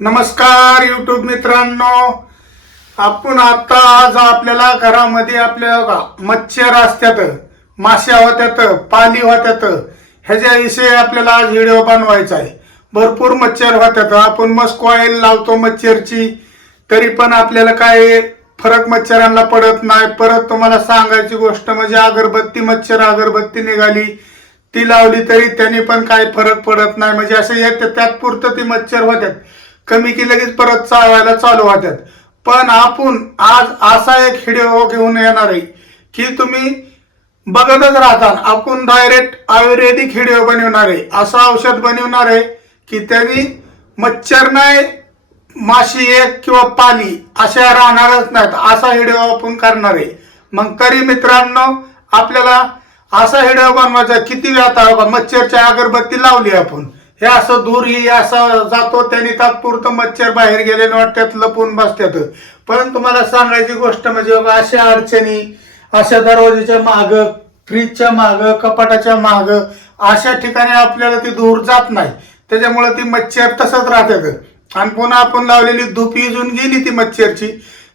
नमस्कार यूट्यूब मित्रांनो, आपण आता आज आपल्याला घरामध्ये आपल्या मच्छर असतात, माश्या होत्यात, पाली होत्यात, ह्याच्याविषयी आपल्याला आज व्हिडिओ बनवायचा आहे। भरपूर मच्छर होत्यात, आपण मस्क ऑइल लावतो मच्छरची, तरी पण आपल्याला काय फरक मच्छरांना पडत नाही। परत तुम्हाला सांगायची गोष्ट म्हणजे अगरबत्ती, मच्छर अगरबत्ती निघाली, ती लावली तरी त्यांनी पण काय फरक पडत नाही। म्हणजे असं येतं त्यात पुरतं ती मच्छर होत्यात, कमी की लगेच परत चावायला चालू होतात। पण आपण आज असा एक व्हिडिओ घेऊन येणार आहे की तुम्ही बघतच राहता। आपण डायरेक्ट आयुर्वेदिक व्हिडिओ बनवणार आहे, असं औषध बनवणार आहे की त्यांनी मच्छर नाही, माशी एक किंवा पाली अशा राहणारच नाहीत, असा व्हिडिओ आपण करणार आहे। मग तरी मित्रांनो, आपल्याला असा व्हिडिओ बनवायचा, किती वेळा मच्छरच्या अगरबत्ती लावली आपण, हे असं दूर ही असं जातो, त्यांनी तात्पुरतं मच्छर बाहेर गेलेले वाटतात, लपून बसतात। पण तुम्हाला सांगायची गोष्ट म्हणजे अशा अडचणी, अशा दरवाजाच्या माग, फ्रीजच्या माग, कपाटाच्या माग, अशा ठिकाणी आपल्याला ती दूर जात नाही, त्याच्यामुळे ती मच्छर तसंच राहतात। आणि पुन्हा आपण लावलेली धूप इजून गेली ती मच्छरची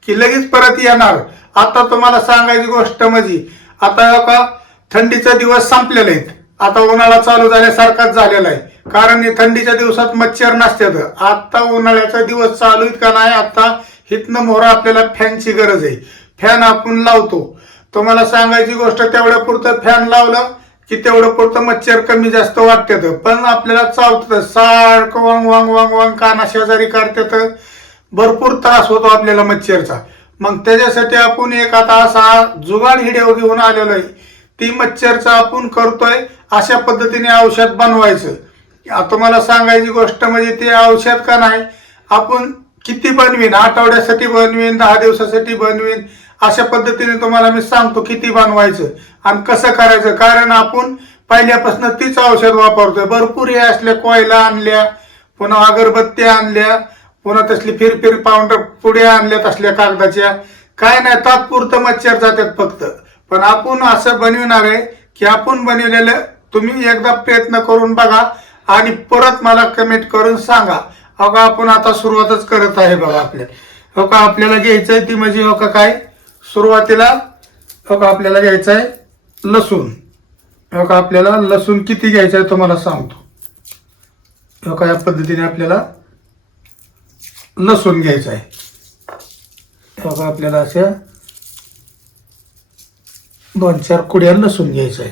की लगेच परत येणार। आता तुम्हाला सांगायची गोष्ट म्हणजे आता थंडीचे दिवस संपलेले आहेत, आता उन्हाळा चालू झाल्यासारखाच झालेला आहे, कारण थंडीच्या दिवसात मच्छर नसतात। आता उन्हाळ्याचा दिवस चालू आहेत का नाही, आता हितनं मोहरा आपल्याला फॅनची गरज आहे, फॅन आपण लावतो। तुम्हाला सांगायची गोष्ट, तेवढ्या पुरतं फॅन लावलं की तेवढं पुरतं मच्छर कमी जास्त वाटतात, पण आपल्याला चावतं सारखं वांग वांग वांग वांग, काना शेजारी काढतात, भरपूर त्रास होतो आपल्याला मच्छरचा। मग त्याच्यासाठी आपण एक आता असा जुगाड व्हिडिओ घेऊन आलेलो आहे, ती मच्छरचा आपण करतोय अशा पद्धतीने औषध बनवायचं। तुम्हाला सांगायची गोष्ट म्हणजे ते औषध का नाही, आपण किती बनवीन, आठवड्यासाठी बनवीन, 10 दिवसासाठी बनवीन, अशा पद्धतीने तुम्हाला मी सांगतो किती बनवायचं आणि कसं करायचं। कारण आपण पहिल्यापासून तीच औषध वापरतोय। भरपूर हे असल्या कोयला आणल्या, पुन्हा अगरबत्त्या आणल्या, पुन्हा तसली फिरफिर पावडर पुड्या आणल्या तसल्या कागदाच्या, काय नाही तात्पुरतं मच्छर जातात फक्त। पण आपण असं बनवणार आहे की आपण बनवलेलं तुम्ही एकदा प्रयत्न करून बघा आणि परत मला कमेंट करून सांगा। आपण आता सुरुवातच करत आहे बघा। आपल्याला घ्यायचंय ती म्हणजे काय, सुरुवातीला आपल्याला घ्यायचं आहे लसूण। आपल्याला लसूण किती घ्यायचं आहे तुम्हाला सांगतो। या पद्धतीने आपल्याला लसूण घ्यायचं आहे। आपल्याला अशा 2-4 कुड्या लसूण घ्यायचं आहे।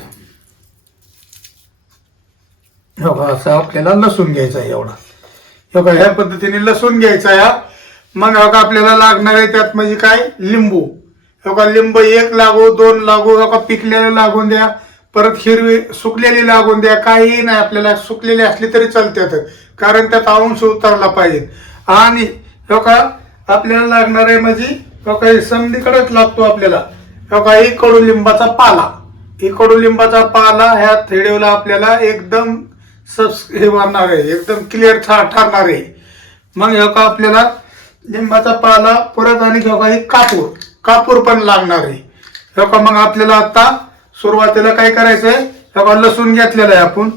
असं आपल्याला लसूण घ्यायचा आहे एवढा। ह्या पद्धतीने लसूण घ्यायचा आहे। मग आपल्याला लागणार आहे त्यात म्हणजे काय, लिंबू। लिंब 1 लागू, 2 लागू, पिकलेले लागून द्या, परत हिरवी सुकलेली लागून द्या, काही नाही, आपल्याला सुकलेली असली तरी चालतात, कारण त्यात अंश उतरला पाहिजे। आणि आपल्याला लागणार आहे म्हणजे समधीकडेच लागतो आपल्याला ही कडुलिंबाचा पाला। ही कडुलिंबाचा पाला ह्या व्हिडिओला आपल्याला एकदम हे वाढणार आहे, एकदम क्लिअर ठरणार आहे। मग आपल्याला लिंबाचा पाला, परत आणि ही कापूर पण लागणार आहे। मग आपल्याला आता सुरुवातीला काय करायचंय, लसूण घेतलेला आहे आपण।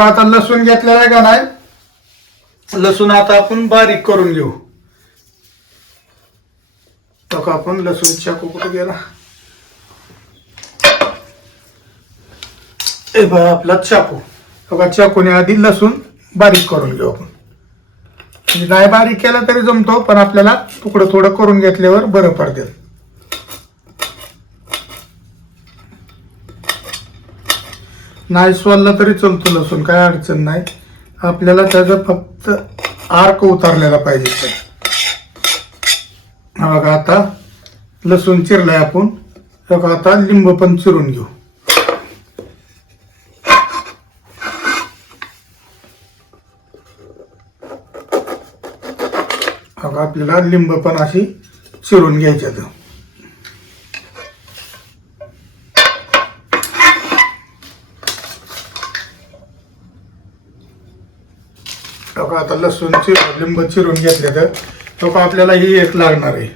आता लसूण घेतलेला आहे का नाही, लसूण आता आपण बारीक करून घेऊ। आपण लसूण चाकू कुठे गेला, आपला चाकू। चाकूने आधी लसूण बारीक करून घेऊ आपण। नाही बारीक केला तरी जमतो, पण आपल्याला तुकडं थोडं करून घेतल्यावर बरं पडते। नाही सोलला तरी चलतो लसूण, काय अडचण नाही, आपल्याला त्याचं फक्त आर्क उतारलेला पाहिजे। बघा आता लसूण चिरलाय आपण, आता लिंब पण चिरून घेऊ। आपल्याला लिंब पण अशी चिरून घ्यायच्यात। आता लसूण लिंब चिरून घेतले तर आपल्याला ही 1 लागणार आहे।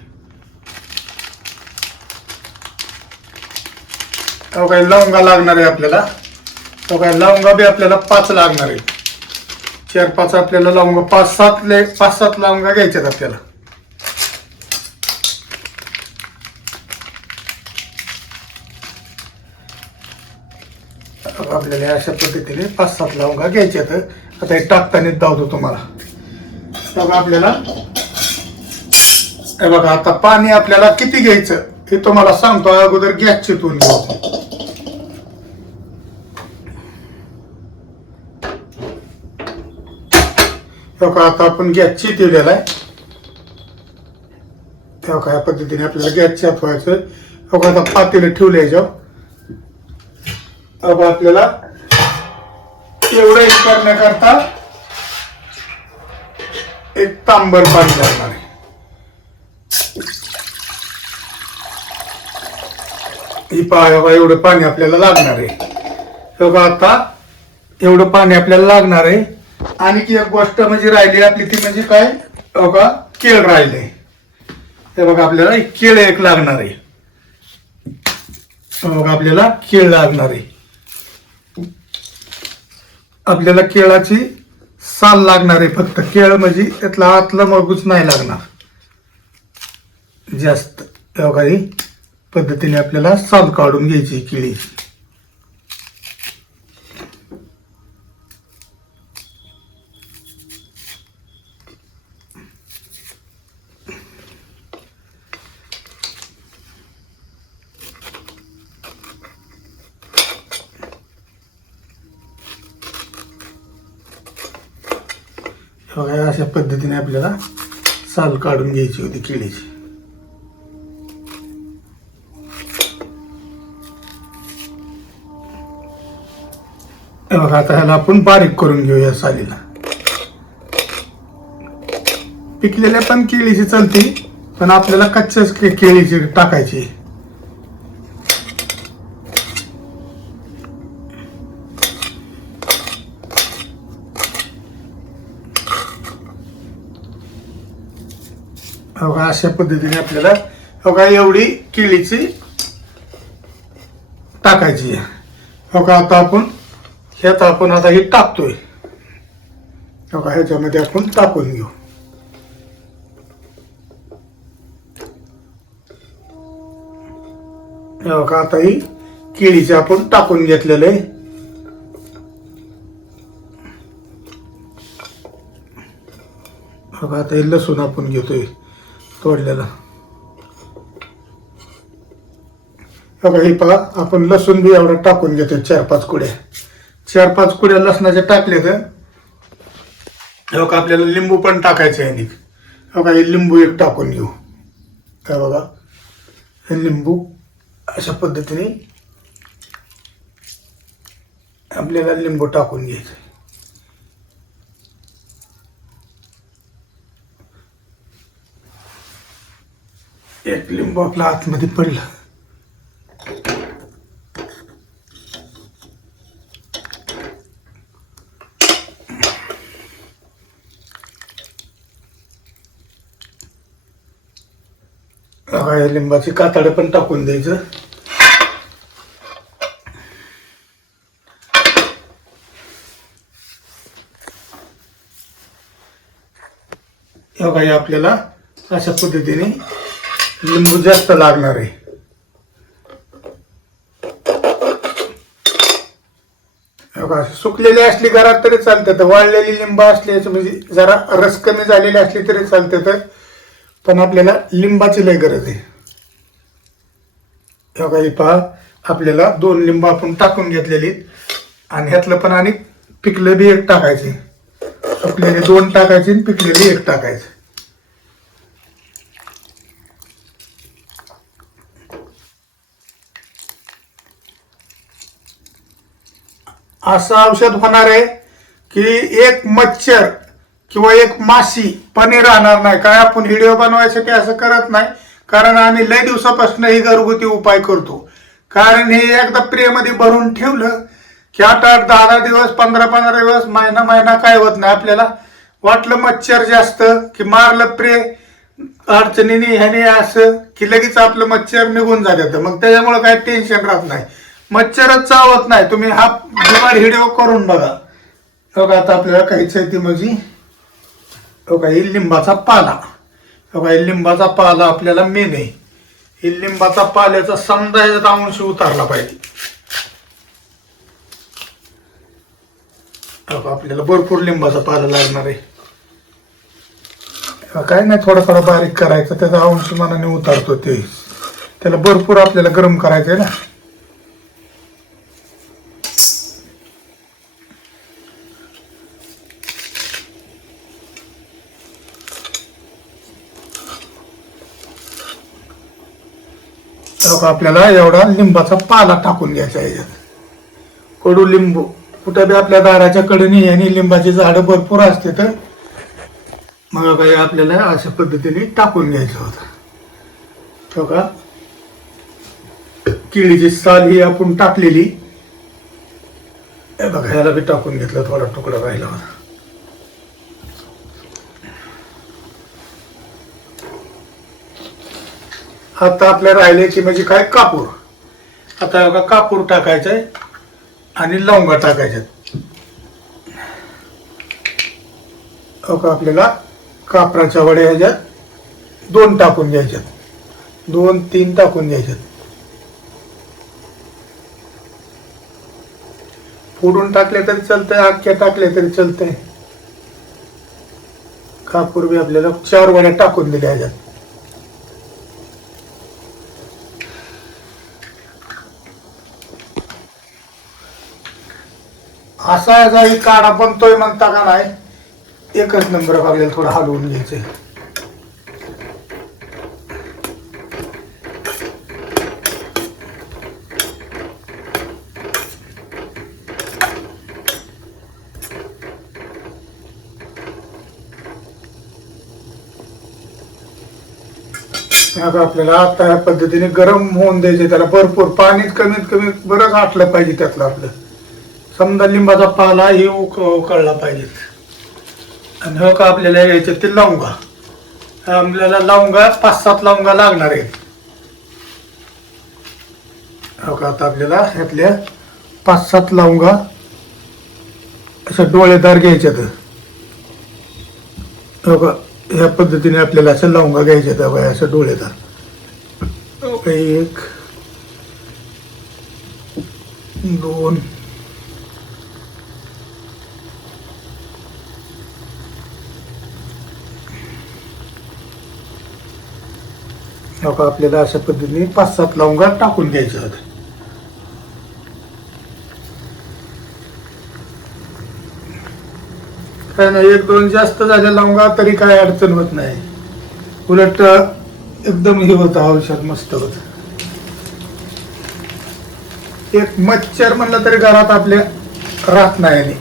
लवंगा लागणार आहे आपल्याला, लवंगा बी आपल्याला 5 लागणार आहे। 4-5 आपल्याला लवंगा, 5-7 लवंगा घ्यायच्यात आपल्याला. आपल्याला अशा पद्धतीने 5-7 लवंगा घ्यायच्यात. आता हे टाकताना दावतो तुम्हाला. बघा आपल्याला, हे बघा आता पाणी आपल्याला किती घ्यायचं हे तुम्हाला सांगतो. अगोदर गॅस चिटवून घेऊ. बघा आता आपण गॅस चिटवलेला आहे. तेव्हा ह्या पद्धतीने आपल्याला गॅस चिटवायचं. बघा आता पातेलं ठेवलं याच्यावर. अब आपल्याला एवढं करण्याकरता एक तांबर पाणी लागणार आहे. ही बघा एवढं पाणी आपल्याला लागणार आहे. बघा आता एवढं पाणी आपल्याला लागणार आहे. आणखी एक गोष्ट म्हणजे राहिली आपली, ती म्हणजे काय, बघा केळ राहिले. हे बघा आपल्याला केळ एक लागणार आहे. बघा आपल्याला केळ लागणार आहे. आपल्याला केळाची साल लागणार आहे फक्त. केळ म्हणजे त्यातला आतला मगूच नाही लागणार जास्त. बघा ही पद्धतीने आपल्याला साल काढून घ्यायची केळीची. बघा अशा पद्धतीने आपल्याला साल काढून घ्यायची होती केळीची. बघा आता ह्याला आपण बारीक करून घेऊया सालीला. पिकलेल्या पण केळीची चालते, पण आपल्याला कच्च्याच केळीची टाकायची. बघा अशा पद्धतीने आपल्याला बघा एवढी केळीची टाकायची. बघा आता आपण ह्यात आता हे टाकतोय. बघा ह्याच्यामध्ये आपण टाकून घेऊ. बघा आता ही केळीची आपण टाकून घेतलेलं आहे. बघा आता हे लसूण आपण घेतोय तोडलेला. बघा हे पहा आपण लसूण बी एवढं टाकून घेतोय. 4-5 कुड्या लसणाच्या टाकले तर बघा आपल्याला लिंबू पण टाकायचं आहे. बघा हे लिंबू एक टाकून घेऊ. काय बघा हे लिंबू अशा पद्धतीने आपल्याला लिंबू टाकून घ्यायचं. एक लिंबू आपला आतमध्ये पडला. बघा या लिंबाची कातडं पण टाकून द्यायचं. बघा हे आपल्याला अशा पद्धतीने लिंबू जास्त लागणार आहे. बघा सुकलेली असली घरात तरी चालतात. वाळलेली लिंब असली म्हणजे जरा रस कमी झालेली असली तरी चालतात, पण आपल्याला लिंबाची लय गरज आहे. बघा हे पहा आपल्याला 2 लिंब आपण टाकून घेतलेली आणि ह्यातलं पण आणि पिकलं बी एक टाकायचे. सुकलेले 2 टाकायचे आणि पिकलेली 1 टाकायचे. असं औषध होणार आहे की एक मच्छर किंवा एक माशी पाणी राहणार नाही. काय आपण व्हिडिओ बनवायसाठी असं करत नाही, कारण आम्ही लय दिवसापासून ही घरगुती उपाय करतो. कारण हे एकदा प्रेमध्ये भरून ठेवलं की 8-8, 10-10 दिवस, 15-15 दिवस, महिना काय होत नाही. आपल्याला वाटलं मच्छर जास्त की मारलं प्रे अडचणीने ह्याने असं की लगेच आपलं मच्छर निघून जातात. मग त्याच्यामुळे काही टेन्शन राहत नाही, मच्छरच चावत नाही. तुम्ही हा व्हिडिओ करून बघा. बघा आता आपल्याला काहीच आहे ती म्हणजे बघा ही लिंबाचा पाला. बघा ही लिंबाचा पाला आपल्याला मेन आहे. ही लिंबाचा पाल्याचा समजा याचा अंश उतारला पाहिजे. आपल्याला भरपूर लिंबाचा पाला लागणार आहे. काय नाही, थोडा थोडा बारीक करायचा, त्याचा अंश मनाने उतारतो ते. त्याला भरपूर आपल्याला गरम करायचं आहे ना. आपल्याला एवढा लिंबाचा पाला टाकून घ्यायचा आहे याच्यात. कडू लिंबू कुठं बी आपल्या दाराच्या कडेने आणि लिंबाची झाडं भरपूर असते, तर मग काही आपल्याला अशा पद्धतीने टाकून घ्यायचं होतं. तो का केळीची साल ही आपण टाकलेली बघा, ह्याला बी टाकून घेतलं, थोडा तुकडा राहिला होता. आता आपल्या राहिले की म्हणजे काय कापूर. आता बघा कापूर टाकायचंय आणि लवंगा टाकायच्यात. आपल्याला कापराच्या वड्या ह्याच्यात 2 टाकून घ्यायच्यात, 2-3 टाकून घ्यायच्यात. फोडून टाकले तरी चालतंय, अख्ख्या टाकले तरी चालतंय. कापूर बी आपल्याला 4 वड्या टाकून दिल्या ह्याच्यात. असा काही काढा बनतोय म्हणता का नाही, एकच नंबर. आपल्याला थोडं हलवून घ्यायचंय. आपल्याला आता या पद्धतीने गरम होऊन द्यायचे. त्याला भरपूर पाणी कमीत कमी बरंच आटलं पाहिजे त्यातलं. आपलं समजा लिंबाचा पाला हे उकळला पाहिजे. आणि हो का आपल्याला यायचे ते लवंगा. आपल्याला लवंगा 5-7 लवंगा लागणार आहे. हो का आता आपल्याला ह्यातल्या 5-7 लवंगा अशा डोळेदार घ्यायच्यात. हो का ह्या पद्धतीने आपल्याला असं लवंगा घ्यायच्यात बघा, असं डोळेदार. 1 2 आपल्याला अशा पद्धतीने 5-7 लवंगा टाकून घ्यायचं होतं. काय नाही, 1-2 जास्त झाल्या लवंगा तरी काय अडचण होत नाही. उलट एकदम हे होतं, औषध मस्त होत. एक मच्छर म्हणलं तरी घरात आपल्या राहत नाही. आणि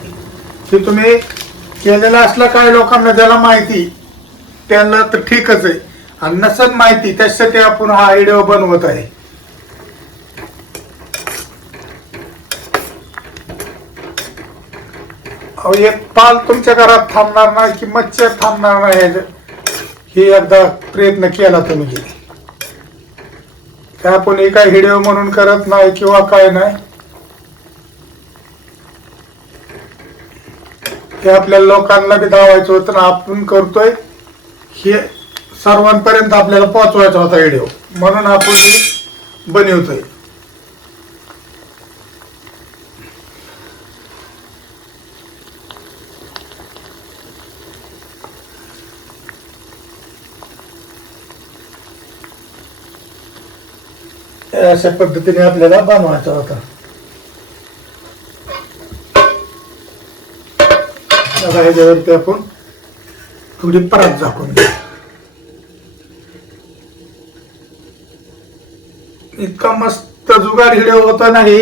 ते तुम्ही केलेलं असलं काय लोकांना ज्याला माहिती त्यांना तर ठीकच आहे, आणि नसेल माहिती त्याच्यासाठी आपण हा व्हिडिओ बनवत आहे. एक पाल तुमच्या घरात थांबणार नाही की मच्छर थांबणार नाही, हे एकदा प्रयत्न केला तुम्ही. काय आपण हे काय व्हिडिओ म्हणून करत नाही किंवा काय नाही, ते आपल्या लोकांना बी दावायचं होतं ना. आपण करतोय हे सर्वांपर्यंत आपल्याला पोहोचवायचा होता व्हिडिओ, म्हणून आपण बनवतोय. अशा पद्धतीने आपल्याला बनवायचा होता. ह्याच्यावरती आपण थोडी परत झाकून द्या. इतका मस्त जुगाड व्हिडिओ होता नाही,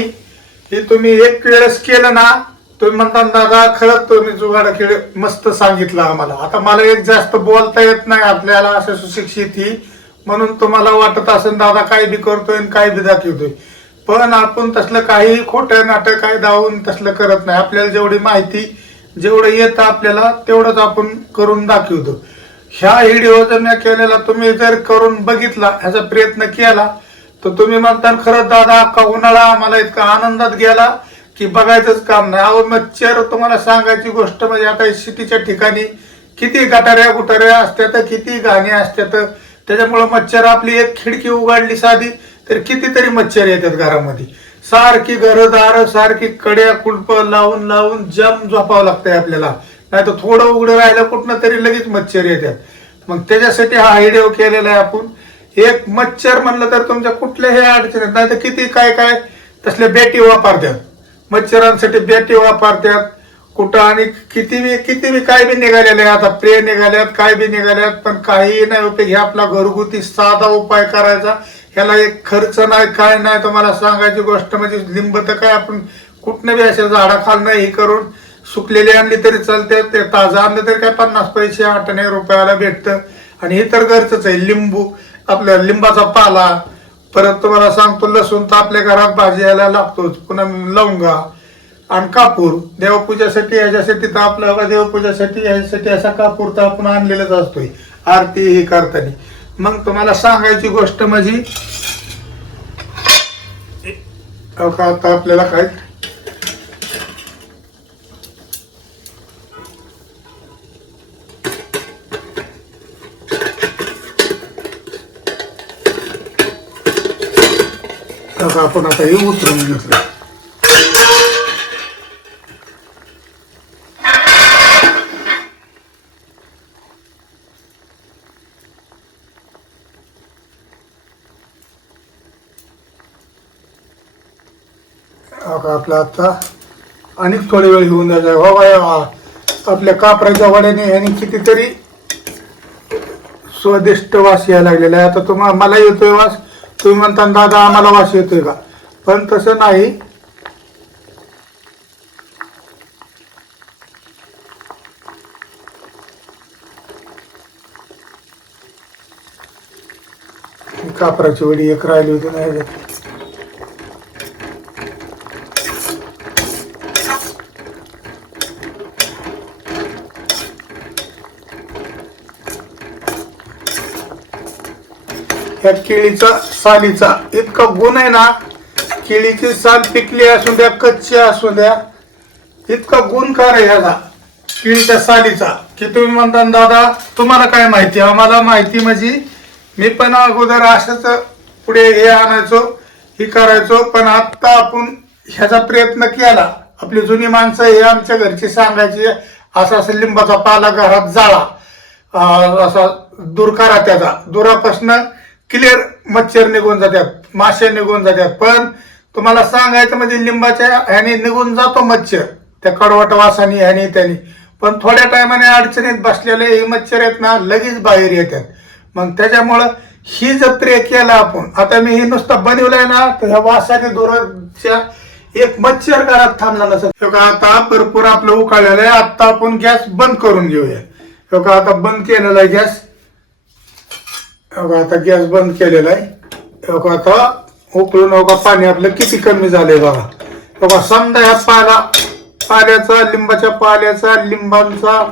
हे तुम्ही एक वेळेस केलं ना, तुम्ही म्हणता दादा खरंच तुम्ही जुगाड खेळ मस्त सांगितलं आम्हाला. आता मला एक जास्त बोलता येत नाही, आपल्याला असं सुशिक्षित ही, म्हणून तुम्हाला वाटत असेल दादा काय बी करतोय आणि काय बी दाखवतोय. पण आपण तसलं काही खोटं नाटक काय दावून तसलं करत नाही. आपल्याला जेवढी माहिती जेवढं येतं आपल्याला तेवढंच आपण करून दाखवतो. ह्या व्हिडिओ जर मी केलेला तुम्ही जर करून बघितला, ह्याचा प्रयत्न केला, तर तुम्ही म्हणता खरंच दादा अख्खा उन्हाळा आम्हाला इतका आनंदात गेला की बघायचंच काम नाही. अहो मच्छर तुम्हाला सांगायची गोष्ट म्हणजे आता सिटीच्या ठिकाणी किती गटाऱ्या गुटाऱ्या असतात, किती घाणी असतात, त्याच्यामुळं मच्छर आपली एक खिडकी उघडली साधी तर कितीतरी मच्छर येतात घरामध्ये. सारखी घरदार सारखी कड्या कुलप लावून लावून जम झोपावं लागतंय आपल्याला, नाही तर थोडं उघडं राहिलं कुठनं तरी लगेच मच्छर येतात. मग त्याच्यासाठी हा व्हिडिओ केलेला आहे आपण. एक मच्छर म्हणलं तर तुमच्या कुठल्याही अडचणीत नाही तर किती काय काय तसल्या बेटी वापरतात, मच्छरांसाठी बेटी वापरतात कुठं, आणि किती बी काय बी निघालेले आता प्रे निघाल्यात काय बी निघाल्यात, पण काही नाही उपयोग. हे आपला घरगुती साधा उपाय करायचा, ह्याला एक खर्च नाही काय नाही. तुम्हाला सांगायची गोष्ट म्हणजे लिंब तर काय आपण कुठनं बी अशा झाडाखालनं हे करून सुकलेली आणली तरी चालते, ते ताजं आणलं तरी काय 50 पैसे 8 रुपयाला भेटतं. आणि हे तर घरचंच आहे. लिंबू आपल्या लिंबाचा पाला, परत तुम्हाला सांगतो लसूण तर आपल्या घरात भाजी यायला लागतोच, पुन्हा लवंगा आणि कापूर देवपूजासाठी, ह्याच्यासाठी तर आपल्या देवपूजासाठी ह्याच्यासाठी असा कापूर तर आपण आणलेलाच असतोय आरती हे करताना. मग तुम्हाला सांगायची गोष्ट म्हणजे आता आपल्याला काय आपण आता हे उतरून घेतलं. आपला आता आणि थोडी वेळ घेऊन जायचं. हो बाय, आपल्या कापराच्या वड्याने ह्याने कितीतरी स्वादिष्ट वास यायला लागलेला आहे. आता तुम्हाला मला येतोय वास, तुम्ही म्हणता दादा आम्हाला वास येतोय का, पण तसं नाही. कापराची वडी एक राहिली होती ना ह्याच्यात. ह्या केळीचा सालीचा इतका गुण आहे ना, केळीची साल पिकली असू द्या कच्ची असू द्या, इतका गुणकार आहे ह्याचा केळीच्या सालीचा की तुम्ही म्हणता दादा तुम्हाला काय माहिती. आम्हाला माहिती म्हणजे मी पण अगोदर असंच पुढे हे आणायचो हे करायचो, पण आता आपण ह्याचा प्रयत्न केला. आपली जुनी माणसं हे आमच्या घरची सांगायची असं असं लिंबाचा पाला घरात जाळा, असा दूर करा, त्याचा दुरापासनं क्लिअर मच्छर निघून जातात, मासे निघून जातात. पण तुम्हाला सांगायचं म्हणजे लिंबाच्या ह्याने निघून जातो मच्छर त्या कडवट वासाने ह्याने त्याने, पण थोड्या टायमाने अडचणीत बसलेले हे मच्छर आहेत ना लगेच बाहेर येतात. मग त्याच्यामुळं ही जर प्रे केला आपण, आता मी हे नुसतं बनवलंय ना तर ह्या वासाने दूरच्या एक मच्छर घरात थांबला नसत. आता भरपूर आपलं उकाळलेलं आहे. आता आपण गॅस बंद करून घेऊया. आता बंद केलेला आहे गॅस. आता गॅस बंद केलेला आहे. आता उकळून पाणी आपलं किती कमी झालंय बघा. समजा ह्या पाल्याचा लिंबाच्या पाल्याचा लिंबांचा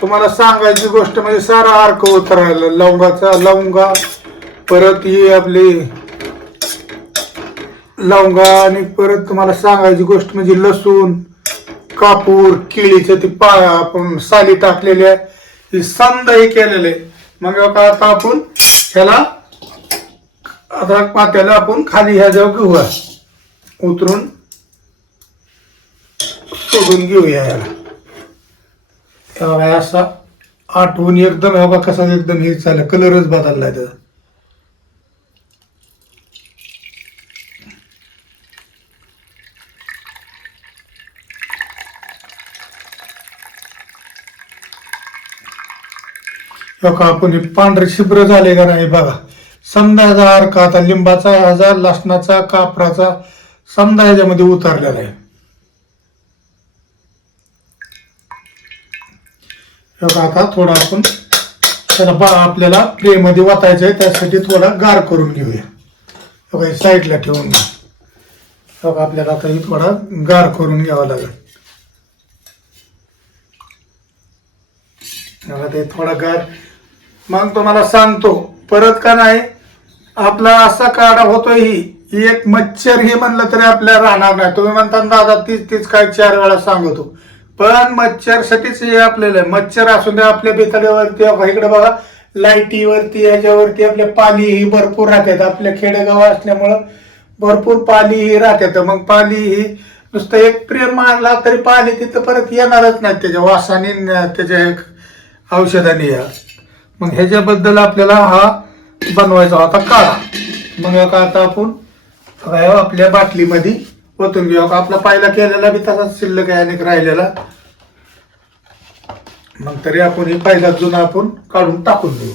तुम्हाला सांगायची गोष्ट म्हणजे सारा अर्क उतरायला, लवंगा परत ही आपली लवंगा, आणि परत तुम्हाला सांगायची गोष्ट म्हणजे लसूण कापूर केळीचं ती आपण साली टाकलेल्या ही समजा हे केलेलं आहे. मग आता आपण ह्याला आता पात्याला आपण खाली ह्या जाऊ घेऊया, उतरून सोडून घेऊया याला. असा आठवून एकदम हवा कसा एकदम हे चालला, कलरच बदललाय त्याचा. आपण पांढरे शिब्र झाले का नाही बघा. समजा ह्याचा अर्क आता लिंबाचा ह्याचा लसणाचा कापराचा समजा ह्याच्यामध्ये उतरलेला आहे. आता थोडा आपण त्याला आपल्याला ट्रे मध्ये वाटायचं आहे, त्यासाठी थोडा गार करून घेऊया. साईडला ठेवून आपल्याला आता ही थोडा गार करून घ्यावा लागेल. ते थोडा गार मग तुम्हाला सांगतो परत का नाही आपला असा काढा होतोय ही एक मच्छर हे म्हणलं तरी आपल्याला राहणार नाही. तुम्ही म्हणता दादा तीच तीच काय 4 वेळा सांगतो, पण मच्छरसाठीच हे आपल्याला मच्छर असून द्या आपल्या बेताड्यावरती इकडे बघा लाईटीवरती ह्याच्यावरती आपल्या पाली ही भरपूर राहतात. आपल्या खेडेगाव असल्यामुळं भरपूर पाली ही राहतात. मग पाली ही नुसतं एक प्रेम मारला तरी पाली तिथं परत येणारच नाही त्याच्या वासाने त्याच्या औषधाने. मग ह्याच्याबद्दल आपल्याला हा बनवायचा होता काढा. मग आता आपण आपल्या बाटलीमध्ये ओतून घेऊ. आपला पहिला केलेला बी तसाच शिल्लक आहे आणि राहिलेला. मग तरी आपण ही पहिला जुना आपण काढून टाकून देऊ.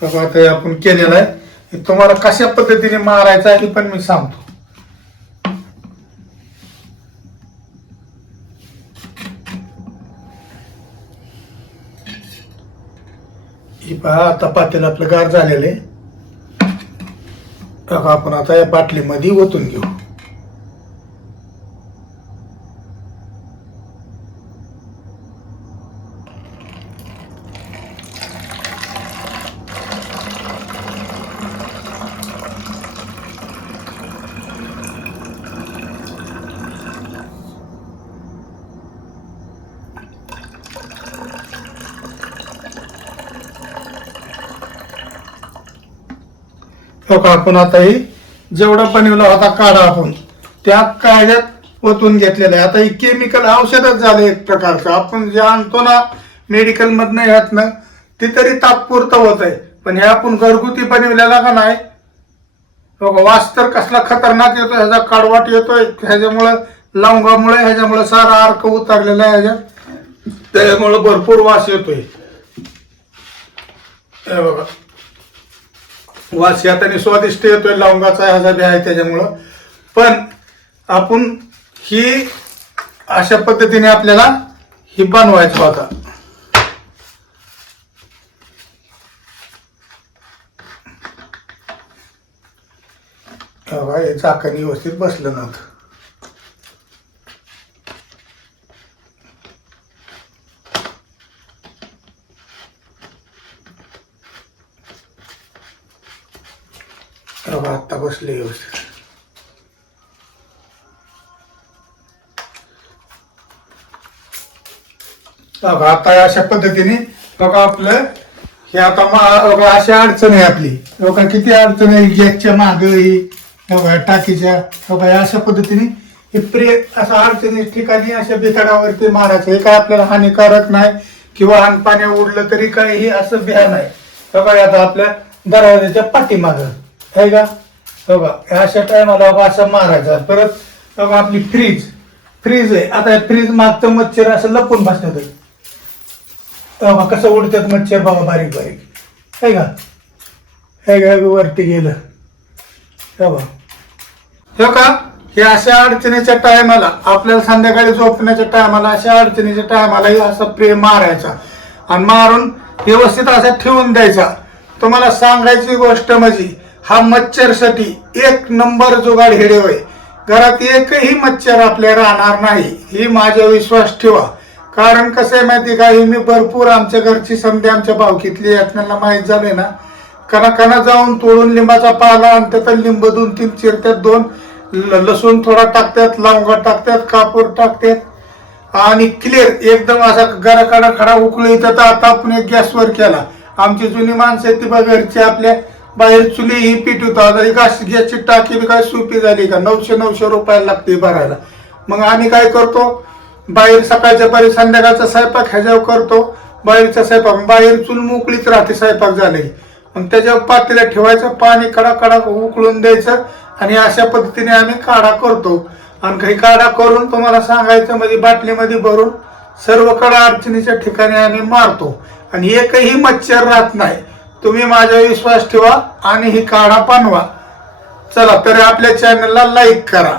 आता आपण केलेलं आहे. तुम्हाला कशा पद्धतीने मारायचं आहे पण मी सांगतो. ही पहा आता पातेल आपलं गार झालेलं आहे. आपण आता या बाटलीमध्ये ओतून घेऊ. आपण आता ही जेवढा बनवला होता काढा आपण त्या काढ्यात ओतून घेतलेला आहे. आता ही केमिकल औषधच झालं एक प्रकारचं. आपण जे आणतो ना मेडिकल मधनं ह्यातनं ते तरी तात्पुरतं होत आहे, पण हे आपण घरगुती बनवलेला का नाही वास तर कसला खतरनाक येतोय. ह्याचा काढवाट येतोय ह्याच्यामुळं लवंगामुळे ह्याच्यामुळे सारा अर्क उतरलेला आहे ह्याच्यात, त्याच्यामुळं भरपूर वास येतोय. हे बघा वास यात आणि स्वादिष्ट येतोय लवंगाचा ह्याचा बी आहे त्याच्यामुळं. पण आपण ही अशा पद्धतीने आपल्याला ही बनवायचं होता. हे चाकण व्यवस्थित बसलं नव्हतं. आता बसले व्यवस्थित. आता अशा पद्धतीने बघा आपलं हे आता बघा अशी अडचण आहे आपली. बघा किती अडचण आहे गॅसच्या माग ही बघा टाकीच्या. बघा अशा पद्धतीने हे प्रे असा अडचणी ठिकाणी अशा बिथाडावरती मारायचं. हे काय आपल्याला हानिकारक नाही किंवा पाण्या उडलं तरी काही हे असं भ्या नाही. बघा आता आपल्या दरवाजाच्या पाठीमाग आहे का बघा अशा टायमाला बघा असं मारायचा. परत बघा आपली फ्रीज आहे. आता फ्रीज मागचं मच्छर असं लपून बसतात. बघा कसं उडतात मच्छर बाबा बारीक बारीक आहे का. हे का वरती गेलं हे का. हे अशा अडचणीच्या टायमाला आपल्याला संध्याकाळी झोपण्याच्या टायमाला अशा अडचणीच्या टायमाला असा स्प्रे मारायचा आणि मारून व्यवस्थित असा ठेवून द्यायचा. तुम्हाला सांगायची गोष्ट म्हणजे हा मच्छरसाठी 1 नंबर जुगाड हेडे होय. घरात एकही मच्छर आपल्या राहणार नाही ही माझा विश्वास ठेवा. कारण कसं आहे माहिती का, हे मी भरपूर आमच्या घरची समधी आमच्या भावकीतली यातनाला माहीत झाले ना, कणा जाऊन तोडून लिंबाचा पाला आणि त्यात लिंब 2-3 चिरत्यात, 2 लसूण थोडा टाकतात, लवंगा टाकतात, कापूर टाकतात आणि क्लिअर एकदम असा गरा खडा उकळी येतात. आता आपण एक गॅसवर केला. आमची जुनी माणसं ती बघ घरची आपल्या बाहेर चुली ही पेटवतो. आता गॅसची टाकी बी काय सोपी झाली का, 900 रुपयाला लागते भरायला. मग आम्ही काय करतो बाहेर सकाळच्या पारी संध्याकाळचा स्वयंपाक ह्याच्यावर करतो. बाहेरचा स्वयंपाक बाहेर चूल मोकळीच राहते स्वयंपाक झाले. मग त्याच्यावर पातेला ठेवायचं, पाणी कडा उकळून द्यायचं आणि अशा पद्धतीने आम्ही काढा करतो. आणि काही काढा करून तुम्हाला सांगायचं म्हणजे बाटलीमध्ये भरून सर्व कडा अडचणीच्या ठिकाणी आम्ही मारतो आणि एकही मच्छर राहत नाही. तुम्ही माझा विश्वास ठेवा आणि ही काढा बनवा. चला तर आपल्या चॅनलला लाईक करा.